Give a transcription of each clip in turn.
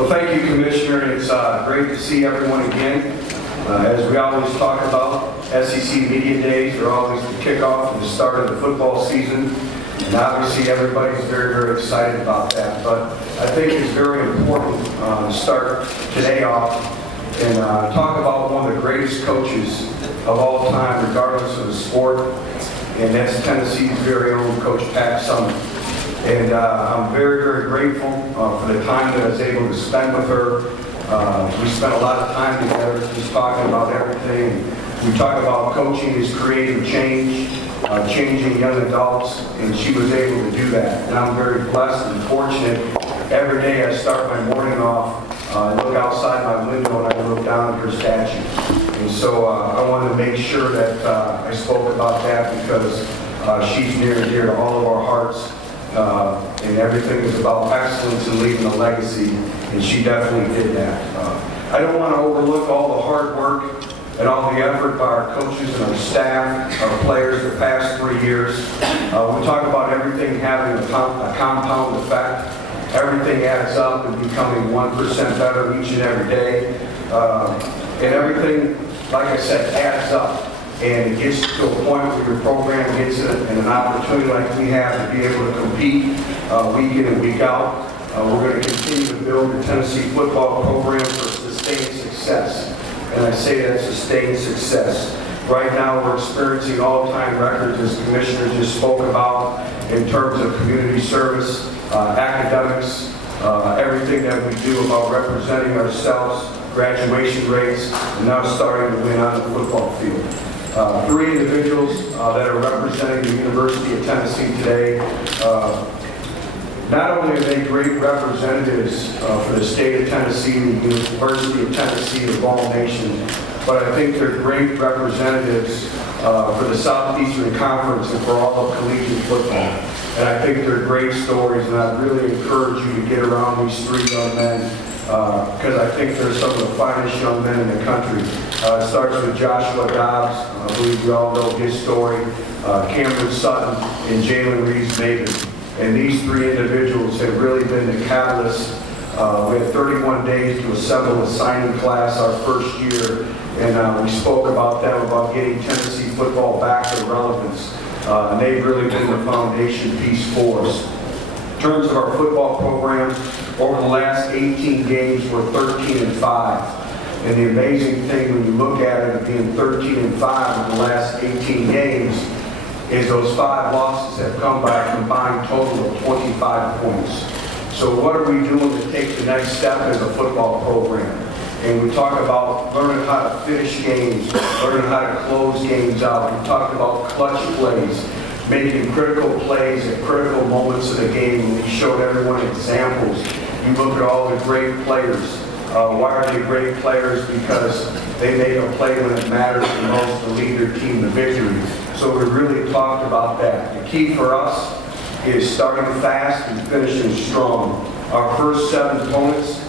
Well, thank you, Commissioner. It's great to see everyone again. As we always talk about, SEC Mediay Days are always the kickoff and the start of the football season. And obviously everybody's very, very excited about that. But I think it's very important to start today off and talk about one of the greatest coaches of all time, regardless of the sport. And that's Tennessee's very own Coach Pat Summitt. And I'm very, very grateful for the time that I was able to spend with her. We spent a lot of time together just talking about everything. We talk about coaching is creating change, changing young adults, and she was able to do that. And I'm very blessed and fortunate. Every day I start my morning off, I look outside my window and I look down at her statue. And so I wanted to make sure that I spoke about that because she's near and dear to all of our hearts. And everything is about excellence and leaving a legacy, and she definitely did that. I don't want to overlook all the hard work and all the effort by our coaches and our staff, our players the past 3 years. We talk about everything having a compound effect. Everything adds up and becoming 1% better each and every day. And everything, like I said, adds up. And it gets to a point where your program gets an opportunity like we have to be able to compete week in and week out. We're going to continue to build the Tennessee football program for sustained success. And I say that sustained success. Right now we're experiencing all-time records, as Commissioner just spoke about, in terms of community service, academics, everything that we do about representing ourselves, graduation rates, and now starting to win on the football field. 3 individuals that are representing the University of Tennessee today. Not only are they great representatives for the state of Tennessee, the University of Tennessee, of all nations, but I think they're great representatives for the Southeastern Conference and for all of collegiate football. And I think they're great stories, and I really encourage you to get around these 3 young men because I think they're some of the finest young men in the country. It starts with Joshua Dobbs, I believe we all know his story, Cameron Sutton, and Jalen Reeves-Maven. And these 3 individuals have really been the catalyst. We had 31 days to assemble a signing class our first year, and we spoke about them, about getting Tennessee football back to relevance. And they've really been the foundation piece for us. In terms of our football program, over the last 18 games, we're 13-5. And the amazing thing when you look at it, being 13-5 in the last 18 games, is those 5 losses have come by a combined total of 25 points. So what are we doing to take the next step as a football program? And we talk about learning how to finish games, learning how to close games out. We talked about clutch plays, making critical plays at critical moments of the game. And we showed everyone examples. You look at all the great players. Why are they great players? Because they make a play when it matters the most to lead their team to victory. So we really talked about that. The key for us is starting fast and finishing strong. Our first 7 opponents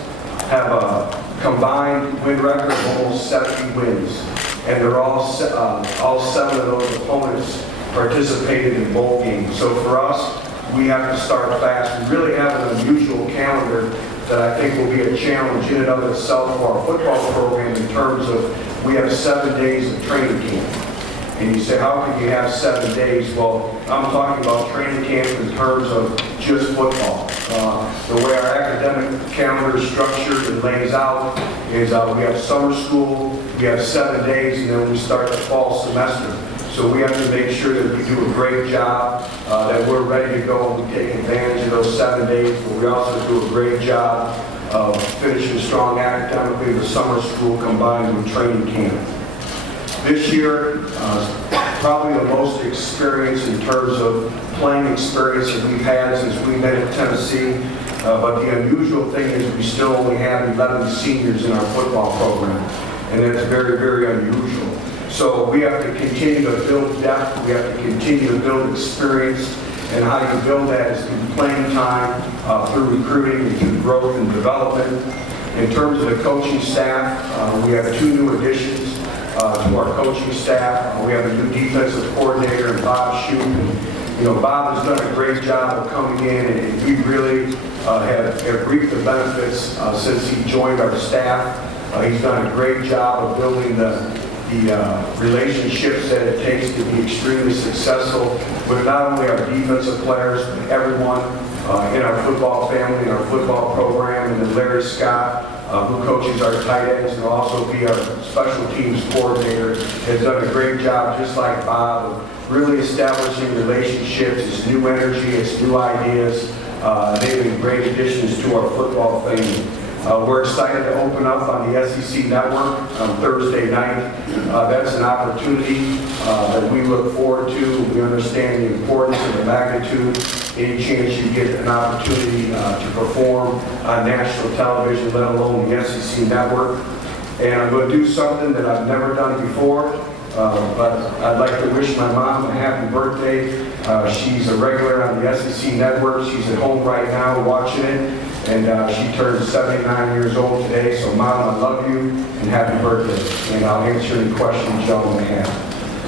have a combined win record of almost 70 wins. And they're all 7 of those opponents participated in bowl games. So for us, we have to start fast. We really have an unusual calendar that I think will be a challenge in and of itself for our football program in terms of we have 7 days of training camp. And you say, how can you have 7 days? Well, I'm talking about training camp in terms of just football. The way our academic calendar is structured and lays out is we have summer school, we have 7 days, and then we start the fall semester. So we have to make sure that we do a great job, that we're ready to go and we take advantage of those 7 days, but we also do a great job of finishing strong academically with summer school combined with training camp. This year, probably the most experience in terms of playing experience that we've had since we've been at Tennessee, but the unusual thing is we still only have 11 seniors in our football program, and that's very, very unusual. So we have to continue to build depth, we have to continue to build experience, and how you build that is through playing time, through recruiting, and through growth and development. In terms of the coaching staff, we have 2 new additions to our coaching staff. We have a new defensive coordinator in Bob Shoup, Bob has done a great job of coming in, and we really have reaped the benefits since he joined our staff. He's done a great job of building the relationships that it takes to be extremely successful with not only our defensive players, but everyone in our football family, in our football program, and then Larry Scott, who coaches our tight ends and will also be our special teams coordinator, has done a great job, just like Bob, of really establishing relationships. It's new energy, it's new ideas. They've been great additions to our football family. We're excited to open up on the SEC Network on Thursday night. That's an opportunity that we look forward to. We understand the importance and the magnitude. Any chance you get an opportunity to perform on national television, let alone the SEC Network. And I'm going to do something that I've never done before, but I'd like to wish my mom a happy birthday. She's a regular on the SEC Network. She's at home right now watching it. And she turned 79 years old today. So, Mom, I love you and happy birthday. And I'll answer any questions y'all may have.